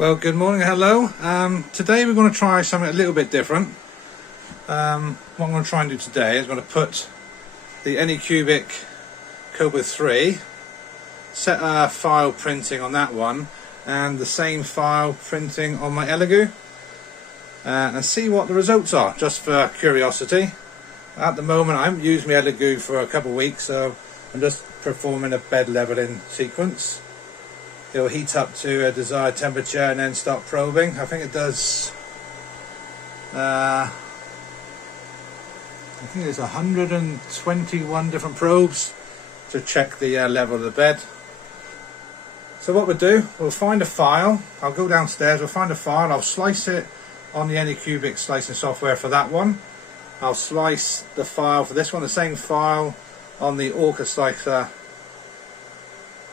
Well, good morning, hello. Today we're going to try something a little bit different. What I'm going to try and do today is I'm going to put the Anycubic Cobra 3, set a file printing on that one, and the same file printing on my Elegoo, and see what the results are, just for curiosity. At the moment I haven't used my Elegoo for a couple of weeks, so I'm just performing a bed leveling sequence. It'll heat up to a desired temperature and then start probing. I think it does, I think there's 121 different probes to check the level of the bed. So what we'll do, we'll find a file. I'll go downstairs, we'll find a file, I'll slice it on the Anycubic slicing software for that one. I'll slice the file for this one, the same file on the Orca slicer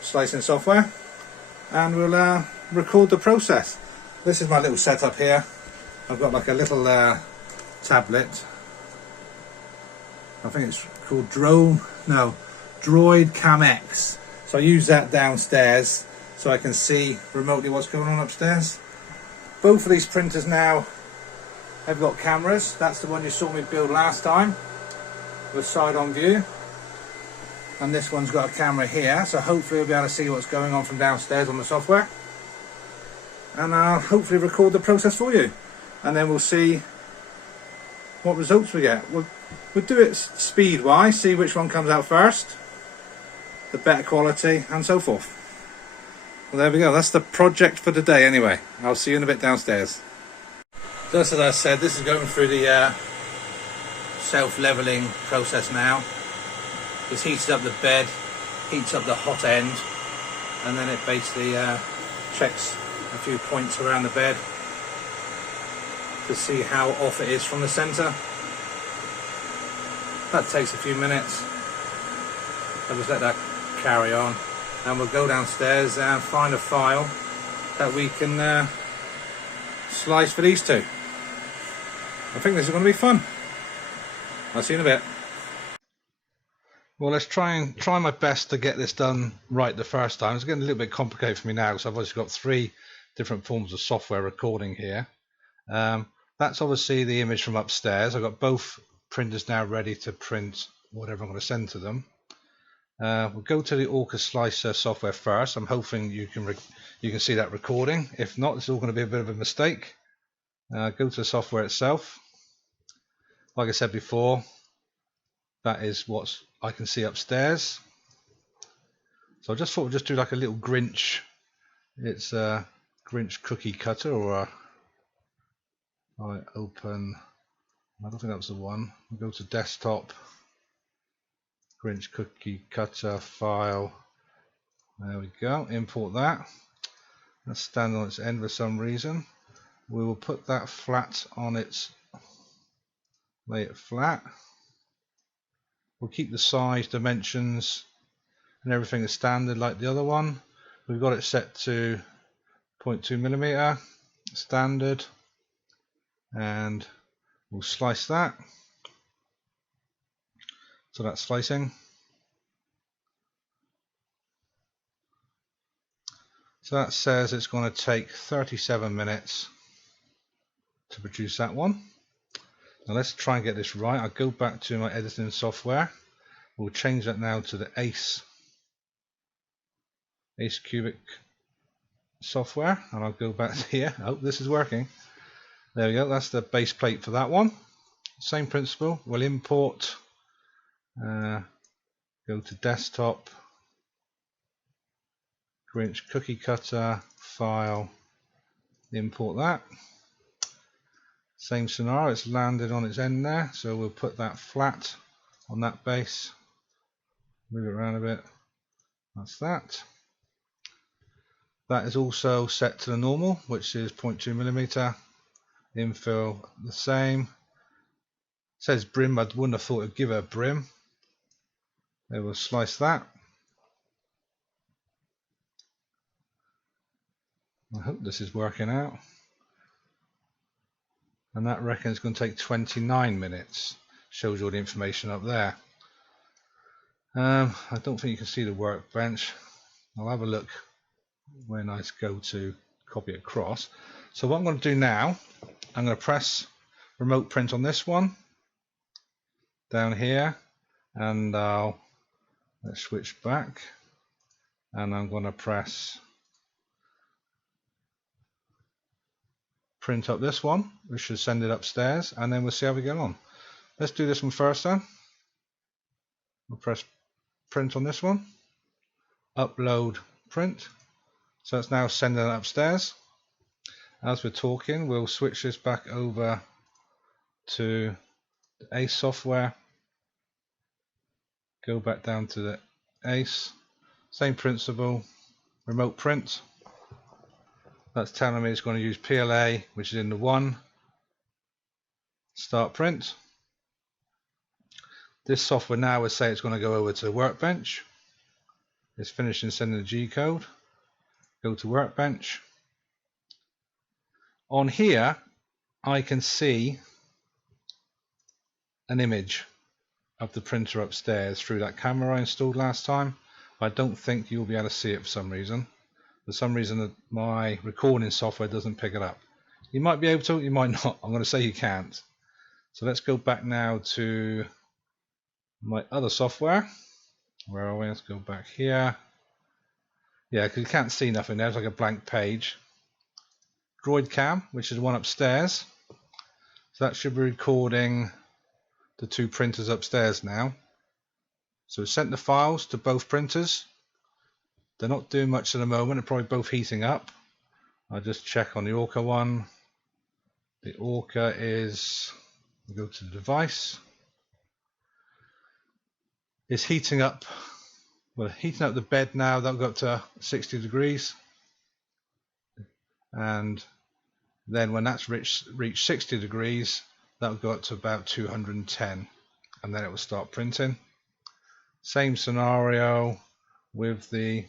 slicing software. And we'll record the process. This is my little setup here. I've got like a little tablet. I think it's called Droid Cam X. So I use that downstairs so I can see remotely what's going on upstairs. Both of these printers now have got cameras. That's the one you saw me build last time with side on view. And this one's got a camera here, so hopefully we'll be able to see what's going on from downstairs on the software. And I'll hopefully record the process for you. And then we'll see what results we get. We'll do it speed-wise, see which one comes out first, the better quality, and so forth. Well, there we go. That's the project for today anyway. I'll see you in a bit downstairs. Just as I said, this is going through the self-leveling process now. It's heated up the bed, heats up the hot end, and then it basically checks a few points around the bed to see how off it is from the centre. That takes a few minutes. I'll just let that carry on, and we'll go downstairs and find a file that we can slice for these two. I think this is going to be fun. I'll see you in a bit. Well, let's try my best to get this done right the first time. It's getting a little bit complicated for me now because I've obviously got 3 different forms of software recording here. That's obviously the image from upstairs. I've got both printers now ready to print whatever I'm going to send to them. We'll go to the Orca slicer software first. I'm hoping you can see that recording. If not, it's all going to be a bit of a mistake. Go to the software itself. Like I said before, that is what I can see upstairs. So I just thought we'd just do like a little Grinch. It's a Grinch cookie cutter, or I open, I don't think that was the one. We'll go to desktop, Grinch cookie cutter file. There we go, import that. Let's stand on its end for some reason. We will put that flat on its, lay it flat. We'll keep the size, dimensions and everything as standard like the other one. We've got it set to 0.2mm standard, and we'll slice that. So that's slicing. So that says it's going to take 37 minutes to produce that one. Now let's try and get this right. I'll go back to my editing software. We'll change that now to the Anycubic software, and I'll go back here. Oh, this is working. There we go. That's the base plate for that one. Same principle. We'll import. Go to desktop, Grinch cookie cutter file. Import that. Same scenario, it's landed on its end there, so we'll put that flat on that base, move it around a bit, that's that. That is also set to the normal, which is 0.2mm, infill the same. It says brim, I wouldn't have thought it'd give it a brim. They will slice that. I hope this is working out. And that reckon it's going to take 29 minutes. Shows you all the information up there. I don't think you can see the workbench. I'll have a look when I go to copy it across. So what I'm going to do now, I'm going to press remote print on this one down here, and let's switch back, and I'm going to press print up this one, which should send it upstairs, and then we'll see how we get on. Let's do this one first then. We'll press print on this one, upload print, so it's now sending it upstairs. As we're talking, we'll switch this back over to the ACE software, go back down to the ACE, same principle, remote print. That's telling me it's going to use PLA, which is in the 1, start print. This software now would say it's going to go over to the workbench. It's finishing sending the G code. Go to workbench. On here, I can see an image of the printer upstairs through that camera I installed last time. I don't think you'll be able to see it for some reason. For some reason, my recording software doesn't pick it up. You might be able to, you might not. I'm going to say you can't. So let's go back now to my other software. Where are we? Let's go back here. Yeah, because you can't see nothing there. It's like a blank page. Droid Cam, which is the one upstairs. So that should be recording the 2 printers upstairs now. So we sent the files to both printers. They're not doing much at the moment. They're probably both heating up. I'll just check on the Orca one. The Orca is, go to the device. It's heating up. Well, heating up the bed now. That'll go up to 60 degrees. And then when that's reached 60 degrees, that'll go up to about 210. And then it will start printing. Same scenario with the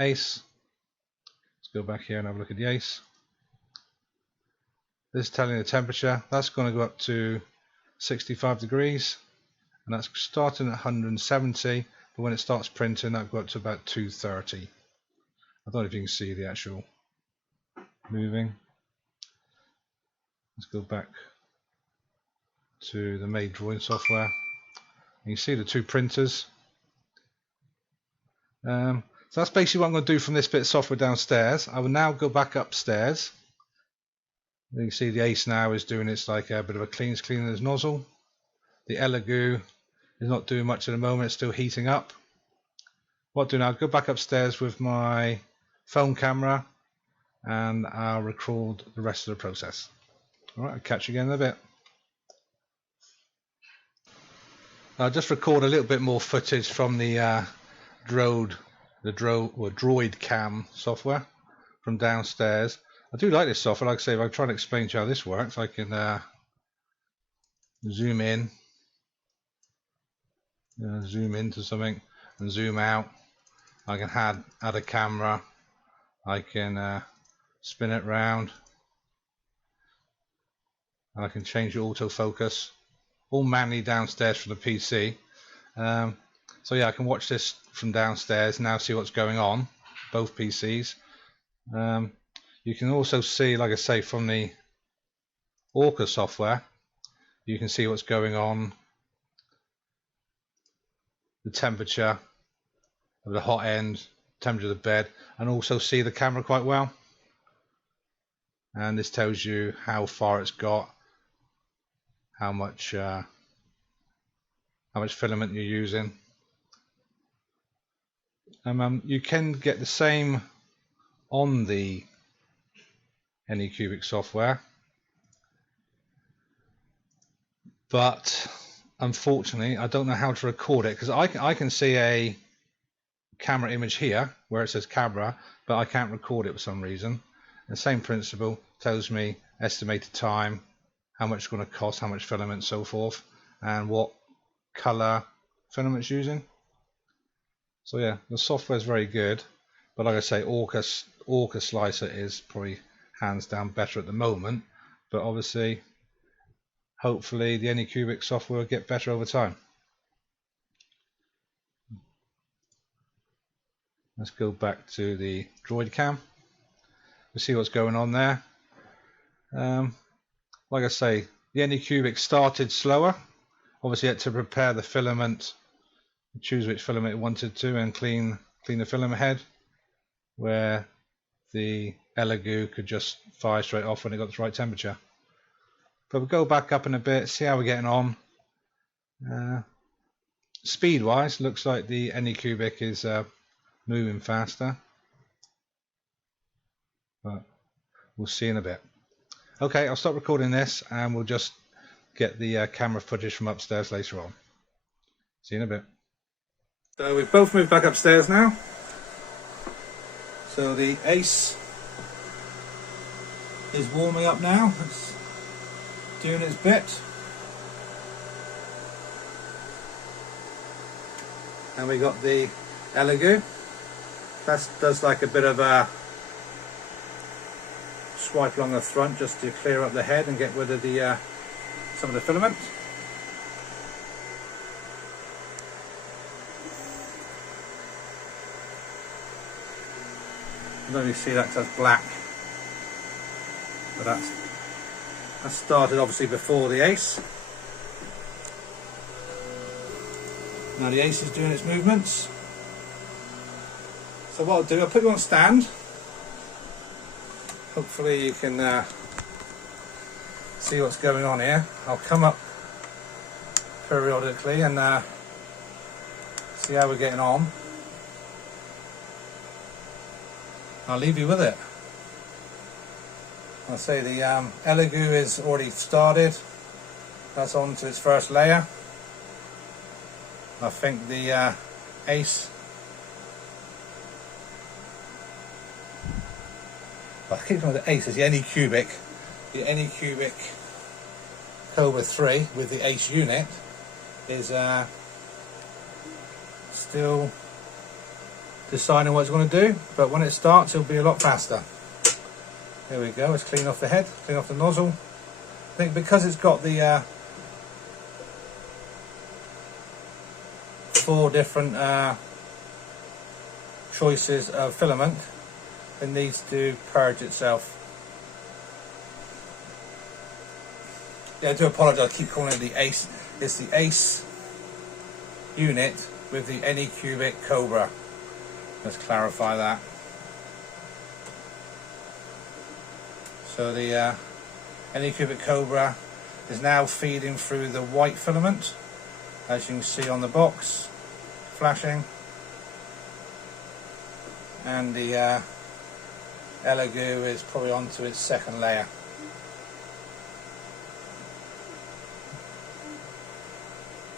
ACE. Let's go back here and have a look at the ACE. This is telling the temperature. That's going to go up to 65 degrees. And that's starting at 170. But when it starts printing, that'll go up to about 230. I don't know if you can see the actual moving. Let's go back to the made drawing software. You can see the 2 printers. So that's basically what I'm going to do from this bit of software downstairs. I will now go back upstairs. You can see the ACE now is doing its like a bit of a cleaning its nozzle. The Elegoo is not doing much at the moment, it's still heating up. What I'll do now, I'll go back upstairs with my phone camera and I'll record the rest of the process. Alright, I'll catch you again in a bit. I'll just record a little bit more footage from the Droid Cam software from downstairs. I do like this software. Like I say, if I try to explain to you how this works, I can zoom in, zoom into something and zoom out. I can add a camera. I can spin it round, and I can change the autofocus all manually downstairs from the PC. So yeah, I can watch this from downstairs now, see what's going on, both PCs. You can also see, like I say, from the Orca software, you can see what's going on, the temperature of the hot end, temperature of the bed, and also see the camera quite well. And this tells you how far it's got, how much filament you're using. You can get the same on the Anycubic software, but unfortunately I don't know how to record it, because I can see a camera image here where it says camera, but I can't record it for some reason. The same principle tells me estimated time, how much it's going to cost, how much filament, so forth, and what color filament it's using. So yeah, the software is very good, but like I say, Orca Slicer is probably hands down better at the moment, but obviously hopefully the Anycubic software will get better over time. Let's go back to the Droid Cam. We see what's going on there. Like I say, the Anycubic started slower. Obviously, had to prepare the filament, choose which filament it wanted to, and clean the filament head. Where the Elegoo could just fire straight off when it got the right temperature. But we'll go back up in a bit, see how we're getting on. Speed wise, looks like the Anycubic is moving faster, but we'll see in a bit. Okay, I'll stop recording this and we'll just get the camera footage from upstairs later on. See you in a bit. So we've both moved back upstairs now. So the Ace is warming up now. It's doing its bit. And we got the Elegoo. That does like a bit of a swipe along the front just to clear up the head and get rid of the some of the filament. You don't really see that because that's black, but that started obviously before the Ace. Now the Ace is doing its movements. So what I'll do, I'll put you on stand. Hopefully you can see what's going on here. I'll come up periodically and see how we're getting on. I'll leave you with it. I'll say the Elegoo is already started. That's on to its first layer. I think the Ace, I keep calling it the Ace, it's the Anycubic. The Anycubic Cobra 3 with the Ace unit is still deciding what it's going to do, but when it starts it'll be a lot faster. There we go, let's clean off the head, clean off the nozzle. I think because it's got the 4 different choices of filament, it needs to purge itself. Yeah, I do apologise, I keep calling it the Ace. It's the Ace unit with the Anycubic Cobra. Let's clarify that. So the Anycubic Cobra is now feeding through the white filament, as you can see on the box, flashing, and the Elegoo is probably onto its second layer.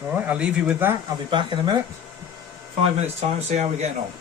Alright, I'll leave you with that. I'll be back in a minute. 5 minutes time, see how we're getting on.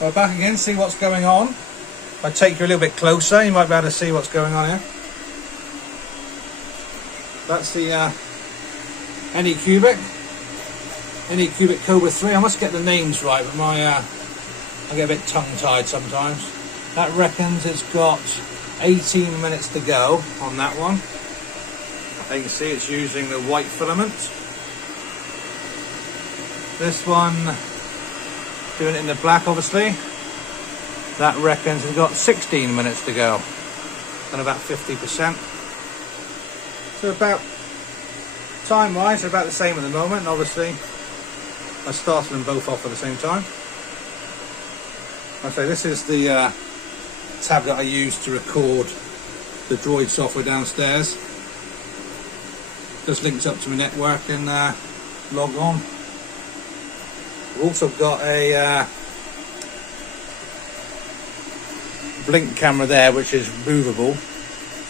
Go back again, see what's going on. If I take you a little bit closer, you might be able to see what's going on here. That's the Anycubic Cobra 3. I must get the names right, but I get a bit tongue-tied sometimes. That reckons it's got 18 minutes to go on that one. As you can see, it's using the white filament. This one, doing it in the black, obviously. That reckons it's got 16 minutes to go, and about 50%. So about time-wise, they're about the same at the moment. And obviously, I started them both off at the same time. Okay, this is the tablet I used to record the Droid software downstairs. Just links up to my network and log on. We've also got a blink camera there, which is movable,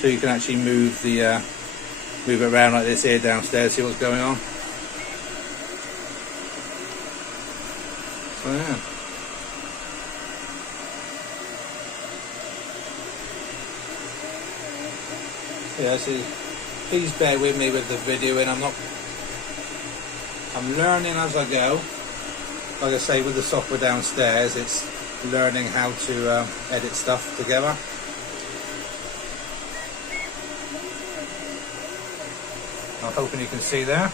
so you can actually move the move it around like this here downstairs, see what's going on. So yeah. Yeah, so please bear with me with the video, and I'm learning as I go. Like I say, with the software downstairs, it's learning how to edit stuff together. I'm hoping you can see there.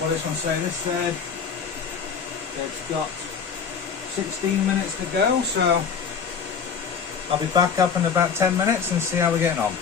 What this one say? This said it's got 16 minutes to go, so I'll be back up in about 10 minutes and see how we're getting on.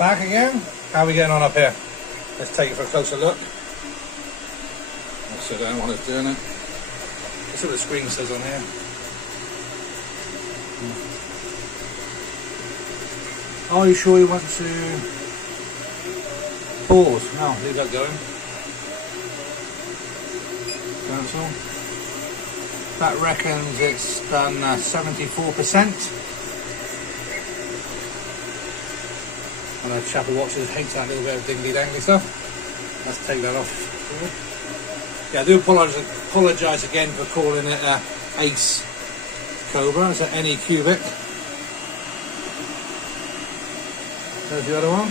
Back again. How are we getting on up here? Let's take it for a closer look. I'll sit down while it's doing it. Let's see what the screen says on here. Are you sure you want to pause? No, leave that going. Cancel. That reckons it's done 74%. And a chap who watches hates that little bit of dingly dangly stuff. Let's take that off. Yeah, I do apologise again for calling it Ace Cobra. It's an Anycubic. There's the other one.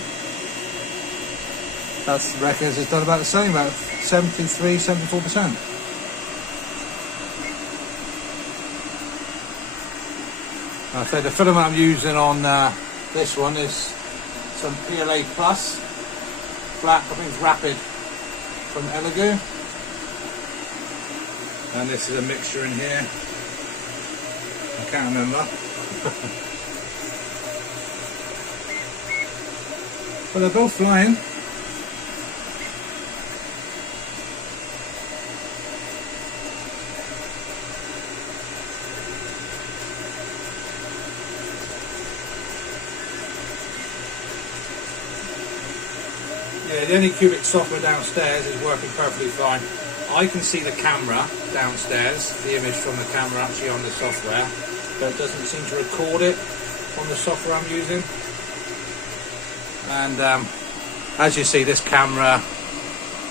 That's reckons it's done about the same, about 73-74%. So the filament I'm using on this one is some PLA Plus flat, I think it's Rapid from Elegoo, and this is a mixture in here. I can't remember. But they're both flying. Yeah, the Anycubic software downstairs is working perfectly fine. I can see the camera downstairs, the image from the camera actually on the software, but it doesn't seem to record it on the software I'm using. And as you see, this camera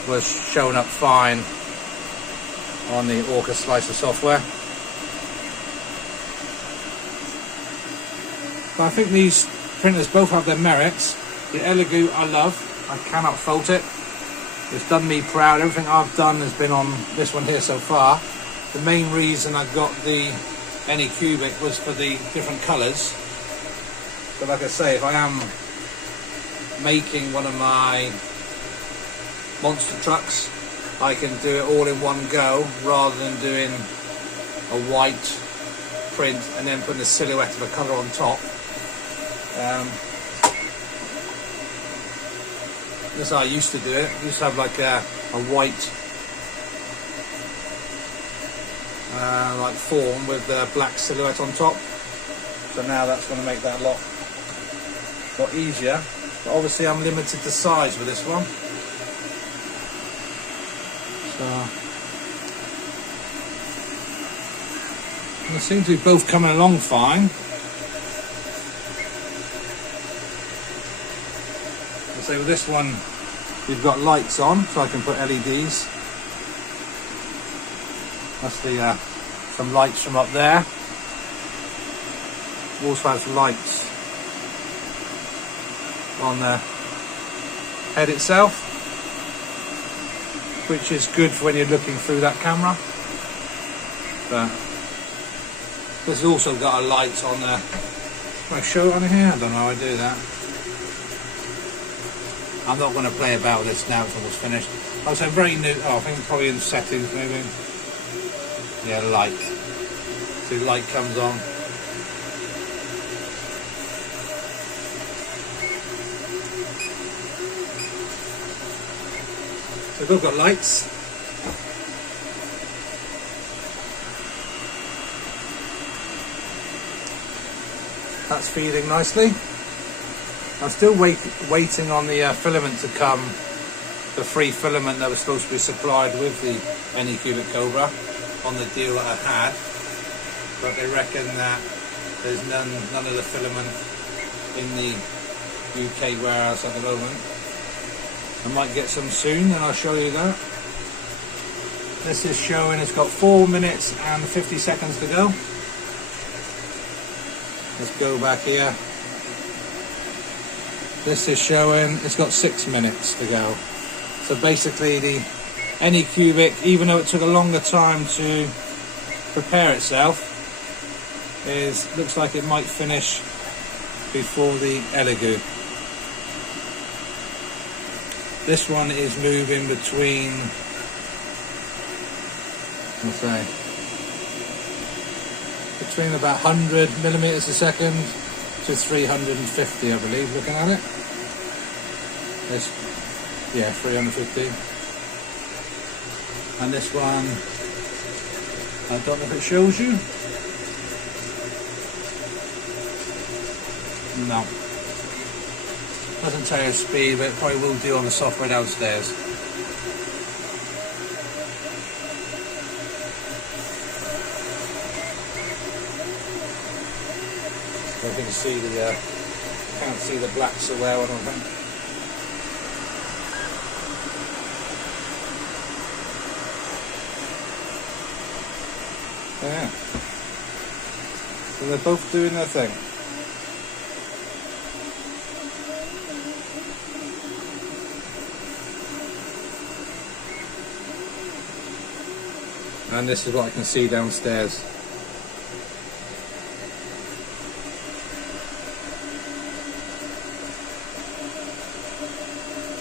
was showing up fine on the Orca Slicer software. But I think these printers both have their merits. The Elegoo I love. I cannot fault it. It's done me proud. Everything I've done has been on this one here so far. The main reason I got the Anycubic was for the different colours. But like I say, if I am making one of my monster trucks, I can do it all in one go rather than doing a white print and then putting a silhouette of a colour on top. That's how I used to do it. I used to have like a white like form with the black silhouette on top. So now that's going to make that a lot easier. But obviously I'm limited to size with this one. So they seem to be both coming along fine. So with this one, we've got lights on, so I can put LEDs. That's the some lights from up there. We also have some lights on the head itself, which is good for when you're looking through that camera. But this has also got a light on there. Can I show it on here? I don't know how I do that. I'm not going to play about with this now until it's finished. I was very new. Oh, I think probably in settings maybe. Yeah, light. See, light comes on. So we've got lights. That's feeding nicely. I'm still waiting on the filament to come, the free filament that was supposed to be supplied with the Anycubic Cobra on the deal that I had, but they reckon that there's none of the filament in the UK warehouse at the moment. I might get some soon and I'll show you that. This is showing it's got 4 minutes and 50 seconds to go. Let's go back here. This is showing it's got 6 minutes to go. So basically the Anycubic, even though it took a longer time to prepare itself, looks like it might finish before the Elegoo. This one is moving between, let's say, between about 100 millimeters a second to 350, I believe, looking at it. This, yeah, 350. And this one, I don't know if it shows you. No. Doesn't tell you speed, but it probably will do on the software downstairs. I can see the can't see the black so well, I don't think. Yeah. So they're both doing their thing. And this is what I can see downstairs.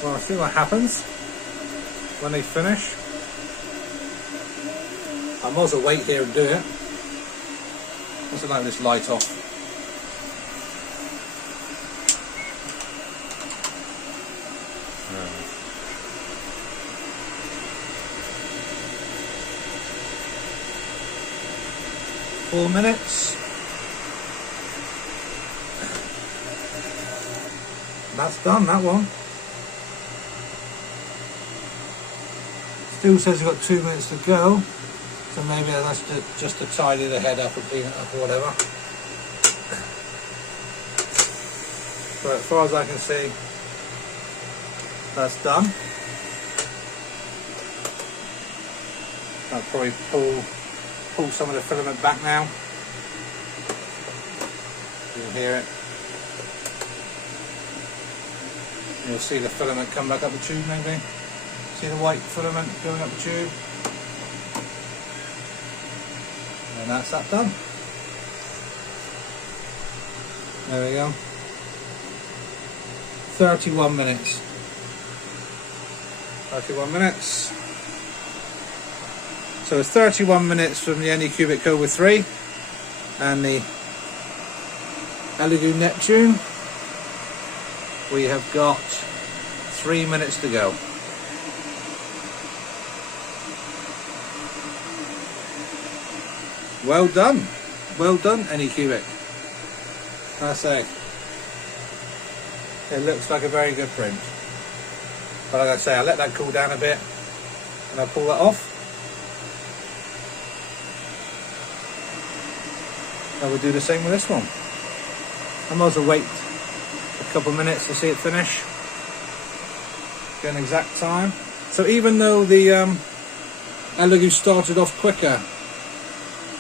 Well, I'll see what happens when they finish. I might as well wait here and do it. What's it like with this light off? Yeah. 4 minutes. That's done, that one. Still says you've got 2 minutes to go, so maybe that's just to tidy the head up and clean it up or whatever. But as far as I can see, that's done. I'll probably pull some of the filament back now. You can hear it. You'll see the filament come back up the tube maybe. See the white filament going up the tube? And that's that done. There we go. 31 minutes. 31 minutes. So it's 31 minutes from the Anycubic Cobra 3 and the Elegoo Neptune. We have got 3 minutes to go. Well done, Anycubic. I say, it looks like a very good print. But like I say, I'll let that cool down a bit and I'll pull that off. And we'll do the same with this one. I might as well wait a couple of minutes to see it finish. Get an exact time. So even though the Elegoo started off quicker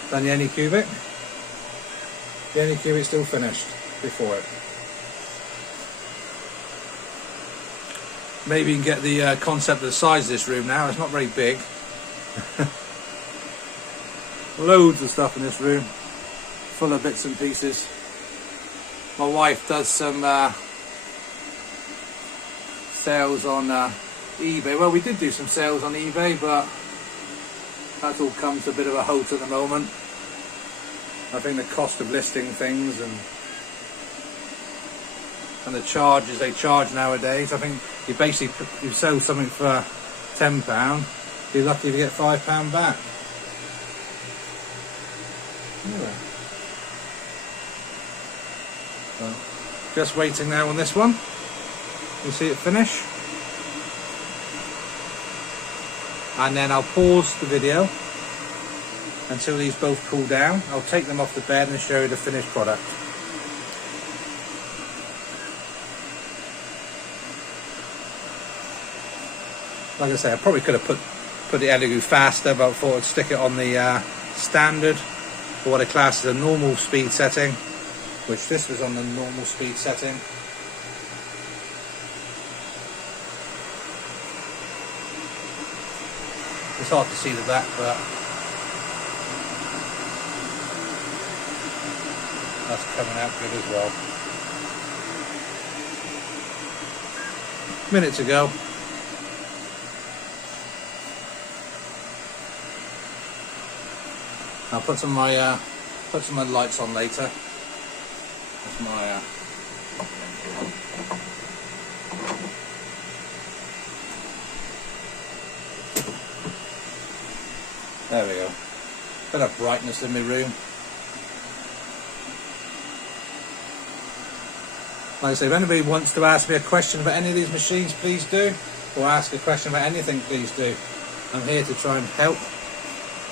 than the Anycubic still finished before it. Maybe you can get the concept of the size of this room now. It's not very big. Loads of stuff in this room, full of bits and pieces. My wife does some sales on eBay. Well, we did do some sales on eBay, but that's all come to a bit of a halt at the moment. I think the cost of listing things and the charges they charge nowadays, I think you basically you sell something for £10, you're lucky to get £5 back. Yeah. So, just waiting now on this one. You see it finish. And then I'll pause the video until these both cool down. I'll take them off the bed and show you the finished product. Like I say, I probably could have put the Elegoo faster, but I thought I'd stick it on the standard, or what I class as a normal speed setting, which this was on the normal speed setting. It's hard to see the back, but that's coming out good as well. Minute to go. I'll put some of my lights on later. That's my There we go. Bit of brightness in my room. Like I say, if anybody wants to ask me a question about any of these machines, please do. Or ask a question about anything, please do. I'm here to try and help.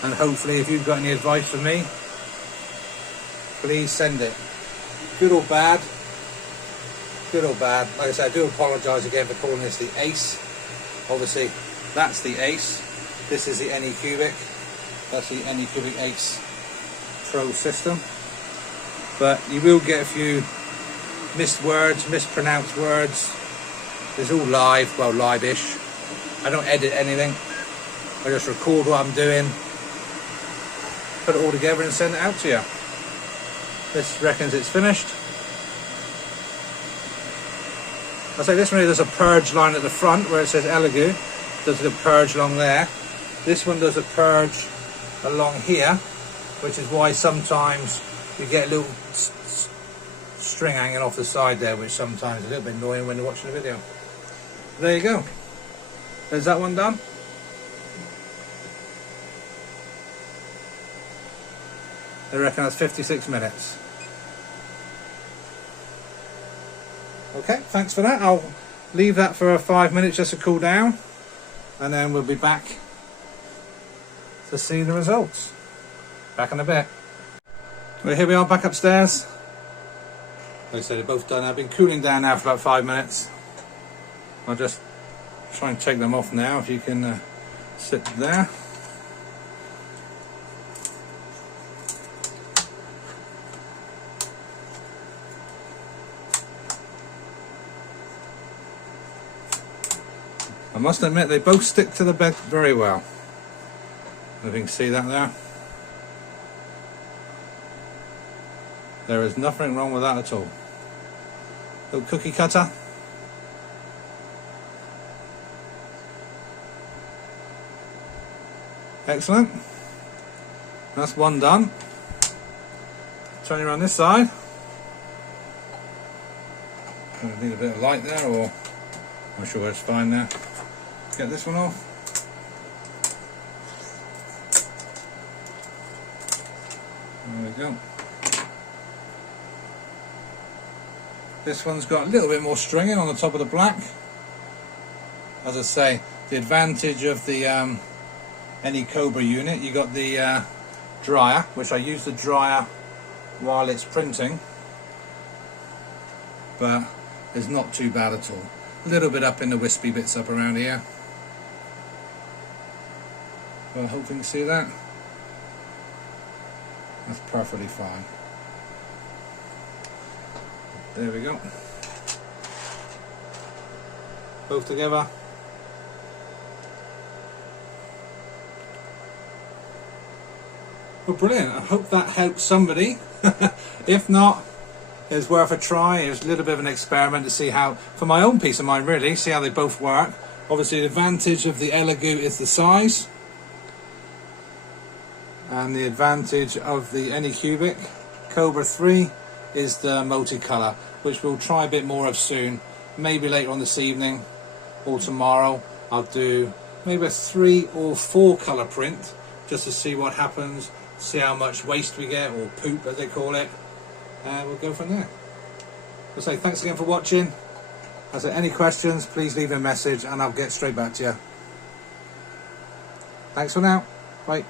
And hopefully if you've got any advice for me, please send it. Good or bad. Good or bad. Like I said, I do apologise again for calling this the Ace. Obviously, that's the Ace. This is the Anycubic. That's the Anycubic Ace Pro system. But you will get a few missed words, mispronounced words. It's all live, well, live-ish. I don't edit anything. I just record what I'm doing, put it all together and send it out to you. This reckons it's finished. I say this one here, there's a purge line at the front where it says Elegoo. Does the purge along there. This one does a purge along here, which is why sometimes you get a little string hanging off the side there, which sometimes is a little bit annoying when you're watching the video. There you go. There's that one done. I reckon that's 56 minutes. Okay, thanks for that. I'll leave that for 5 minutes just to cool down, and then we'll be back to see the results. Back in a bit. Well, here we are back upstairs. Like I said, they're both done. I've been cooling down now for about 5 minutes. I'll just try and take them off now, if you can sit there. I must admit, they both stick to the bed very well. If you can see that there. There is nothing wrong with that at all. Little cookie cutter. Excellent. That's one done. Turn you around this side. I need a bit of light there, or I'm sure it's fine there. Get this one off. There we go. This one's got a little bit more stringing on the top of the black. As I say, the advantage of the any Cobra unit, you got the dryer, which I use the dryer while it's printing, but it's not too bad at all. A little bit up in the wispy bits up around here. Well, I hope you can see that. That's perfectly fine. There we go. Both together. Well, brilliant. I hope that helps somebody. If not, it's worth a try. It's a little bit of an experiment to see how, for my own peace of mind really, see how they both work. Obviously the advantage of the Elegoo is the size, and the advantage of the Anycubic Cobra 3 is the multicolour, which we'll try a bit more of soon. Maybe later on this evening or tomorrow I'll do maybe a 3 or 4 colour print, just to see what happens, see how much waste we get, or poop as they call it, and we'll go from there. I'll say thanks again for watching. I'll say any questions, please leave a message and I'll get straight back to you. Thanks for now. Bye.